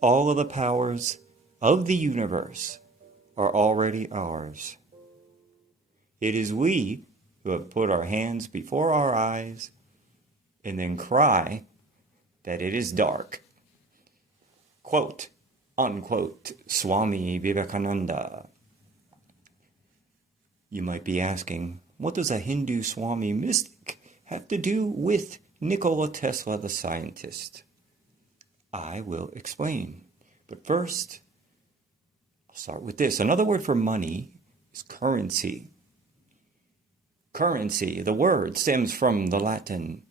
All of the powers of the universe are already ours. It is we who have put our hands before our eyes and then cry that it is dark. Quote, unquote, Swami Vivekananda. You might be asking, what does a Hindu Swami mystic have to do with Nikola Tesla the scientist? I will explain. But first, I'll start with this. Another word for money is currency. Currency, the word stems from the Latin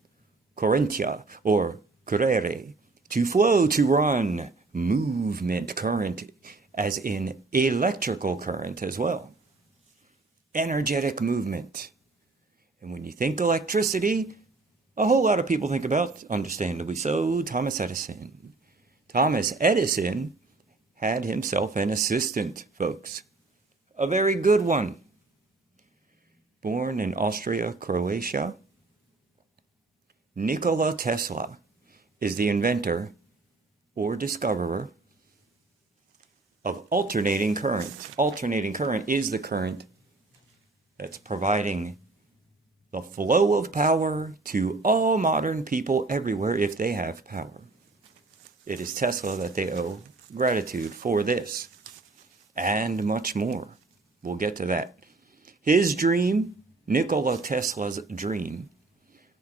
currentia or currere, to flow, to run, movement, current, as in electrical current as well. Energetic movement. And when you think electricity, a whole lot of people think about, understandably so, Thomas Edison. Thomas Edison had himself an assistant, folks. A very good one. Born in Austria, Croatia, Nikola Tesla is the inventor or discoverer of alternating current. Alternating current is the current that's providing the flow of power to all modern people everywhere if they have power. It is Tesla that they owe gratitude for this and much more. We'll get to that. His dream, Nikola Tesla's dream,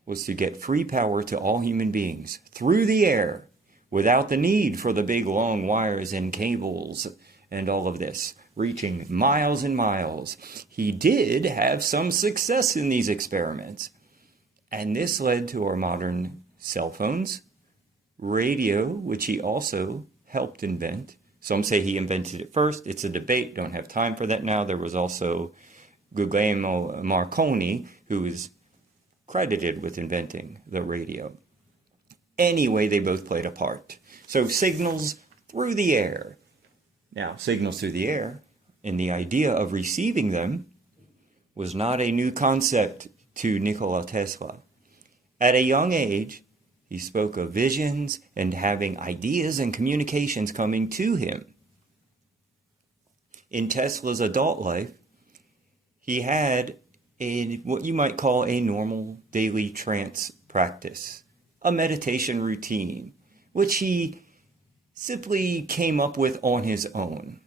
was to get free power to all human beings through the air without the need for the big long wires and cables and all of this, reaching miles and miles. He did have some success in these experiments, and this led to our modern cell phones, radio, which he also helped invent. Some say he invented it first. It's a debate. Don't have time for that now. There was also Guglielmo Marconi, who is credited with inventing the radio. Anyway, they both played a part. So signals through the air. Now, signals through the air, and the idea of receiving them was not a new concept to Nikola Tesla. At a young age, he spoke of visions and having ideas and communications coming to him. In Tesla's adult life, he had what you might call a normal daily trance practice, a meditation routine, which he simply came up with on his own,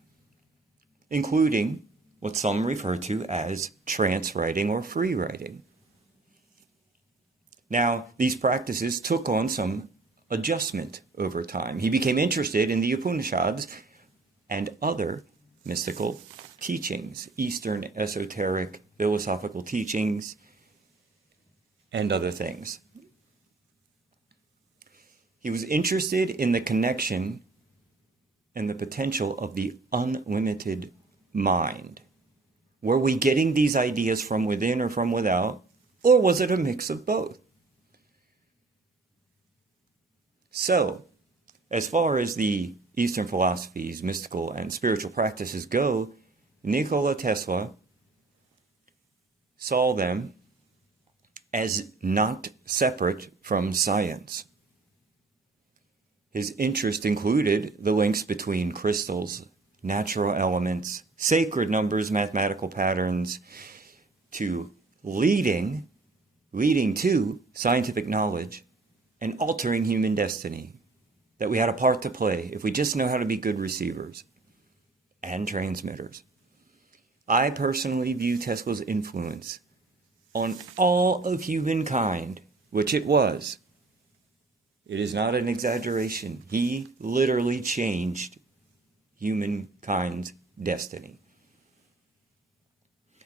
including what some refer to as trance writing or free writing. Now, these practices took on some adjustment over time. He became interested in the Upanishads and other mystical teachings, Eastern esoteric philosophical teachings, and other things. He was interested in the connection and the potential of the unlimited mind. Were we getting these ideas from within or from without, or was it a mix of both? So, as far as the Eastern philosophies, mystical and spiritual practices go, Nikola Tesla saw them as not separate from science. His interest included the links between crystals, natural elements, sacred numbers, mathematical patterns, to leading to scientific knowledge and altering human destiny, that we had a part to play if we just know how to be good receivers and transmitters. I personally view Tesla's influence on all of humankind, which it was. It is not an exaggeration. He literally changed humankind's destiny.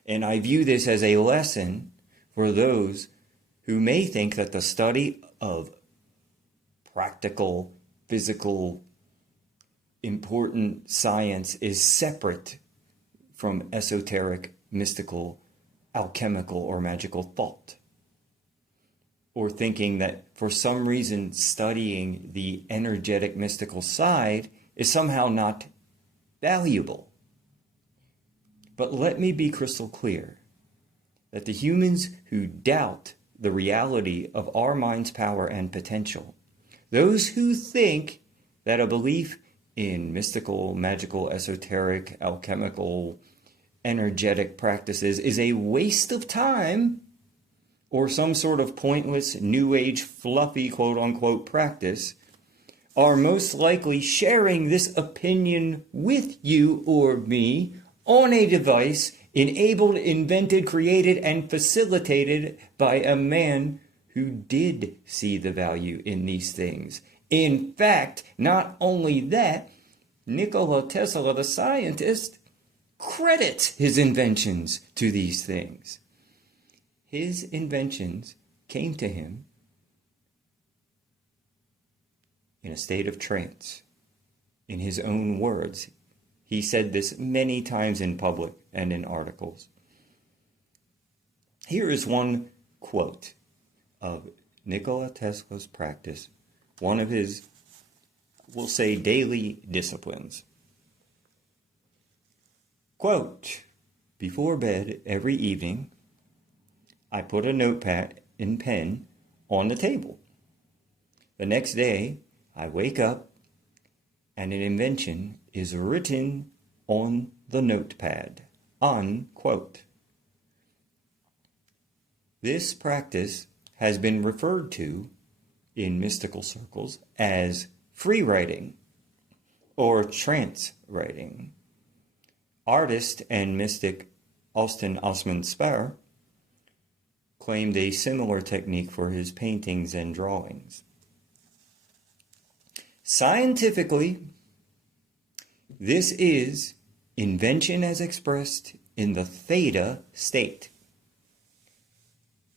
And I view this as a lesson for those who may think that the study of practical, physical, important science is separate from esoteric, mystical, alchemical, or magical thought. Or thinking that for some reason studying the energetic, mystical side is somehow not valuable. But let me be crystal clear that the humans who doubt the reality of our mind's power and potential, those who think that a belief in mystical, magical, esoteric, alchemical, energetic practices is a waste of time or some sort of pointless, new age, fluffy, quote-unquote practice, are most likely sharing this opinion with you or me on a device enabled, invented, created, and facilitated by a man who did see the value in these things. In fact, not only that, Nikola Tesla, the scientist, credits his inventions to these things. His inventions came to him in a state of trance. In his own words, he said this many times in public and in articles. Here is one quote of Nikola Tesla's practice, one of his, we'll say, daily disciplines. Quote, "Before bed every evening, I put a notepad and pen on the table. The next day, I wake up and an invention is written on the notepad." Unquote. This practice has been referred to in mystical circles as free writing or trance writing. Artist and mystic Austin Osman Spare claimed a similar technique for his paintings and drawings. Scientifically, this is invention as expressed in the theta state,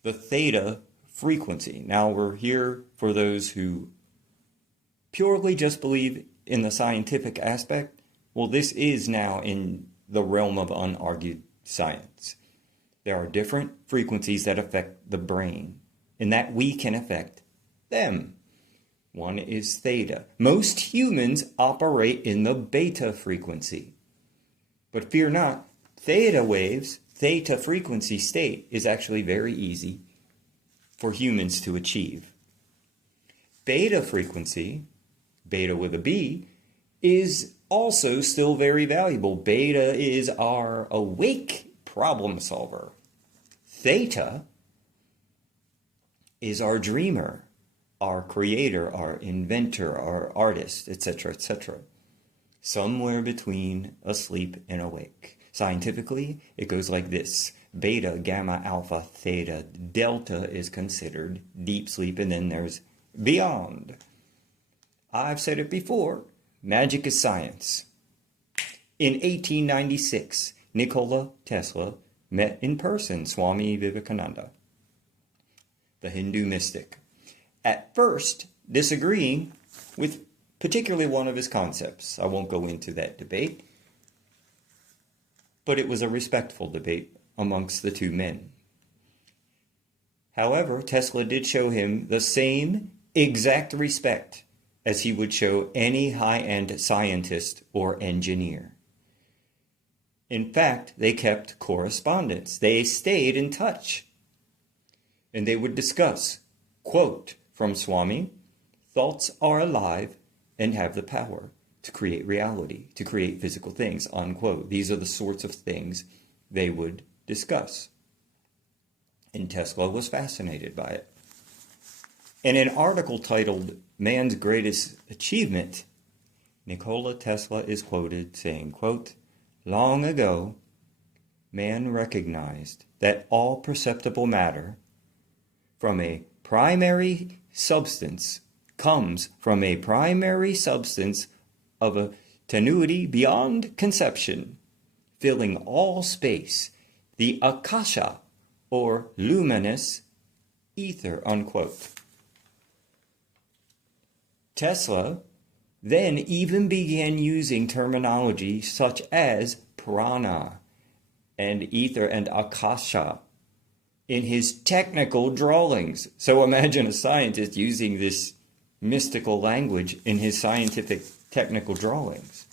the theta frequency. Now, we're here for those who purely just believe in the scientific aspect. Well, this is now in the realm of unargued science. There are different frequencies that affect the brain, and that we can affect them. One is theta. Most humans operate in the beta frequency. But fear not, theta waves, theta frequency state is actually very easy for humans to achieve. Beta frequency, beta with a B, is also still very valuable. Beta is our awake problem solver. Theta is our dreamer, our creator, our inventor, our artist, etc., etc. Somewhere between asleep and awake. Scientifically, it goes like this. Beta, gamma, alpha, theta, delta is considered deep sleep, and then there's beyond. I've said it before, magic is science. In 1896, Nikola Tesla met in person Swami Vivekananda, the Hindu mystic, at first disagreeing with particularly one of his concepts. I won't go into that debate, but it was a respectful debate amongst the two men. However, Tesla did show him the same exact respect as he would show any high-end scientist or engineer. In fact, they kept correspondence. They stayed in touch. And they would discuss, quote, from Swami, "Thoughts are alive and have the power to create reality, to create physical things," unquote. These are the sorts of things they would discuss. And Tesla was fascinated by it. In an article titled "Man's Greatest Achievement," Nikola Tesla is quoted saying, quote, "Long ago, man recognized that all perceptible matter from a primary substance comes from a primary substance of a tenuity beyond conception, filling all space, the akasha, or luminous ether," unquote. Tesla then even began using terminology such as prana and ether and akasha in his technical drawings. So imagine a scientist using this mystical language in his scientific technical drawings.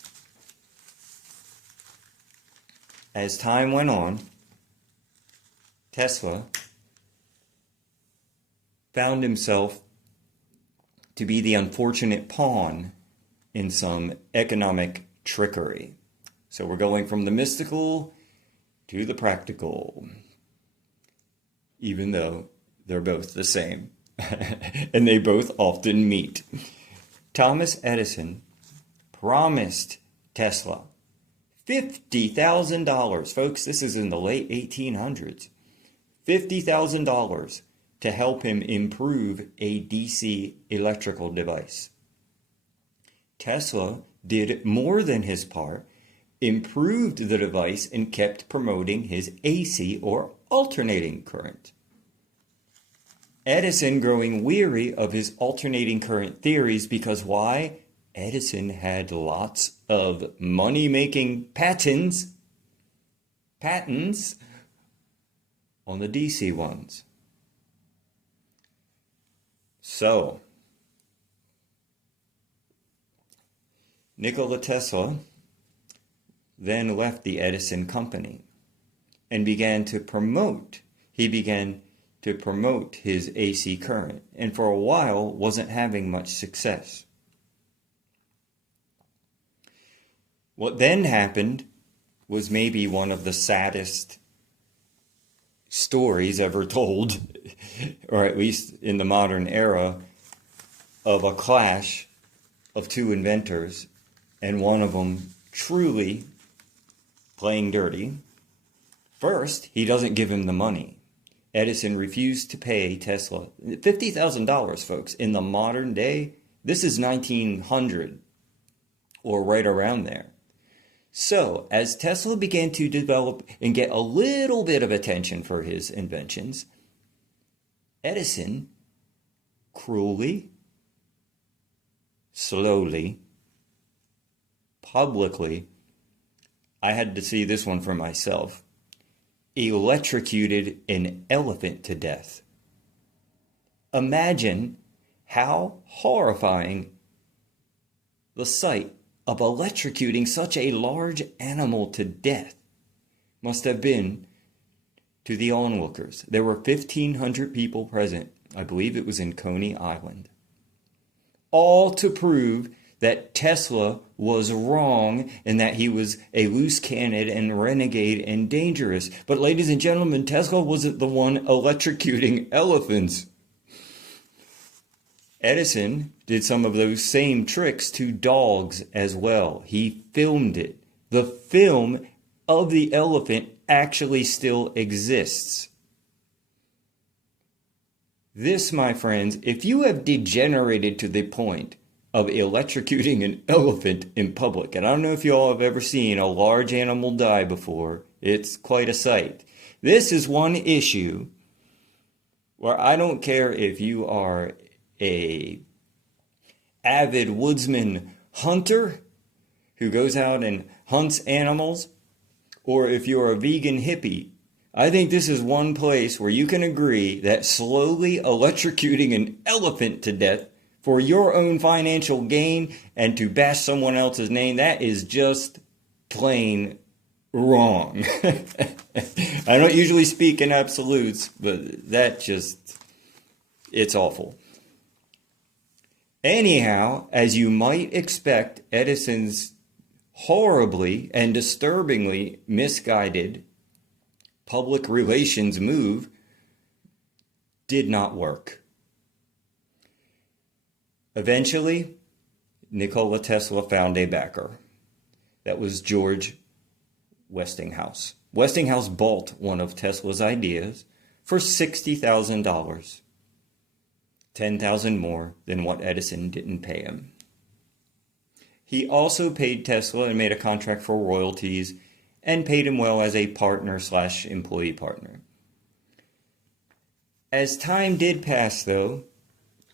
As time went on, Tesla found himself to be the unfortunate pawn in some economic trickery. So we're going from the mystical to the practical, even though they're both the same, and they both often meet. Thomas Edison promised Tesla $50,000, folks, this is in the late 1800s, $50,000 to help him improve a DC electrical device. Tesla did more than his part, improved the device, and kept promoting his AC or alternating current. Edison growing weary of his alternating current theories because why? Edison had lots of money-making patents on the DC ones. So, Nikola Tesla then left the Edison company and began to promote his AC current, and for a while wasn't having much success. What then happened was maybe one of the saddest stories ever told, or at least in the modern era, of a clash of two inventors, and one of them truly playing dirty. First, he doesn't give him the money. Edison refused to pay Tesla $50,000, folks. In the modern day, this is 1900 or right around there. So, as Tesla began to develop and get a little bit of attention for his inventions, Edison cruelly, slowly, publicly, I had to see this one for myself, electrocuted an elephant to death. Imagine how horrifying the sight of electrocuting such a large animal to death must have been to the onlookers. There were 1,500 people present. I believe it was in Coney Island. All to prove that Tesla was wrong and that he was a loose cannon and renegade and dangerous. But ladies and gentlemen, Tesla wasn't the one electrocuting elephants. Edison did some of those same tricks to dogs as well. He filmed it. The film of the elephant actually still exists. This, my friends, if you have degenerated to the point of electrocuting an elephant in public, and I don't know if you all have ever seen a large animal die before, it's quite a sight. This is one issue where I don't care if you are a avid woodsman hunter who goes out and hunts animals, or if you're a vegan hippie. I think this is one place where you can agree that slowly electrocuting an elephant to death for your own financial gain and to bash someone else's name, that is just plain wrong. I don't usually speak in absolutes, but it's awful. Anyhow, as you might expect, Edison's horribly and disturbingly misguided public relations move did not work. Eventually, Nikola Tesla found a backer. That was George Westinghouse. Westinghouse bought one of Tesla's ideas for $60,000, $10,000 more than what Edison didn't pay him. He also paid Tesla and made a contract for royalties and paid him well as a partner/employee partner. As time did pass, though,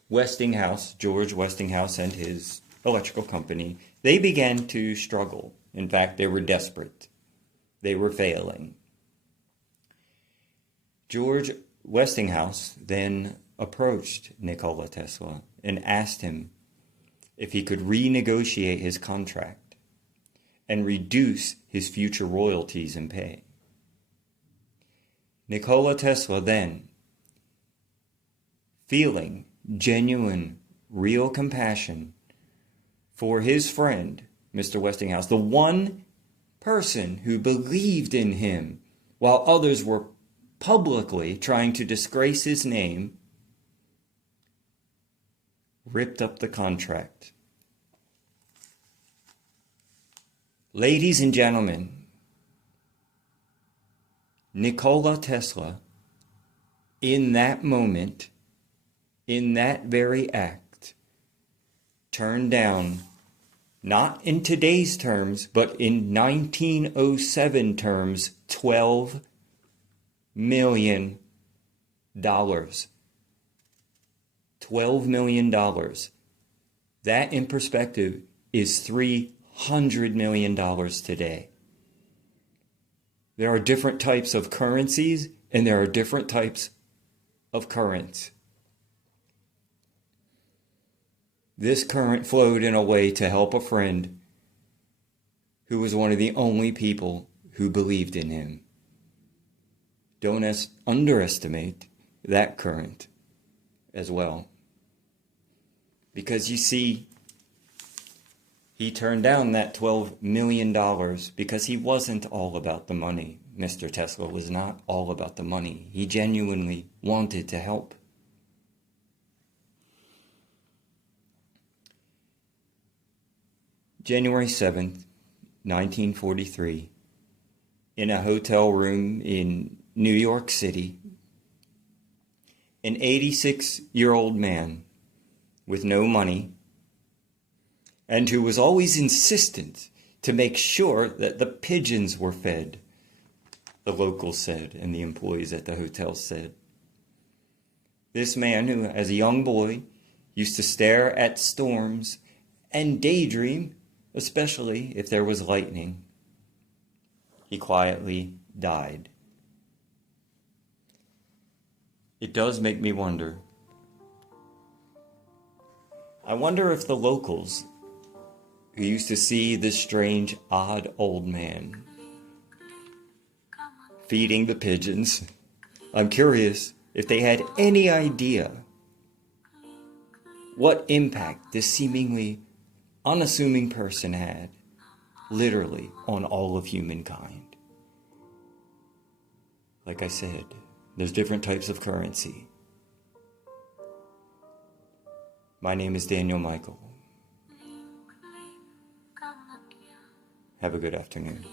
Westinghouse, George Westinghouse and his electrical company, they began to struggle. In fact, they were desperate. They were failing. George Westinghouse then approached Nikola Tesla and asked him if he could renegotiate his contract and reduce his future royalties and pay. Nikola Tesla then, feeling genuine, real compassion for his friend, Mr. Westinghouse, the one person who believed in him while others were publicly trying to disgrace his name, ripped up the contract. Ladies and gentlemen, Nikola Tesla, in that moment, in that very act, turned down, not in today's terms, but in 1907 terms, $12 million. $12 million. That, in perspective, is $300 million today. There are different types of currencies, and there are different types of currents. This current flowed in a way to help a friend who was one of the only people who believed in him. Don't underestimate that current as well. Because you see, he turned down that $12 million because he wasn't all about the money. Mr. Tesla was not all about the money. He genuinely wanted to help. January 7th, 1943, in a hotel room in New York City, an 86-year-old man with no money, and who was always insistent to make sure that the pigeons were fed, the locals said, and the employees at the hotel said. This man, who as a young boy used to stare at storms and daydream, especially if there was lightning, he quietly died. It does make me wonder. I wonder if the locals who used to see this strange, odd old man feeding the pigeons, I'm curious if they had any idea what impact this seemingly unassuming person had, literally, on all of humankind. Like I said, there's different types of currency. My name is Daniel Michael. Have a good afternoon.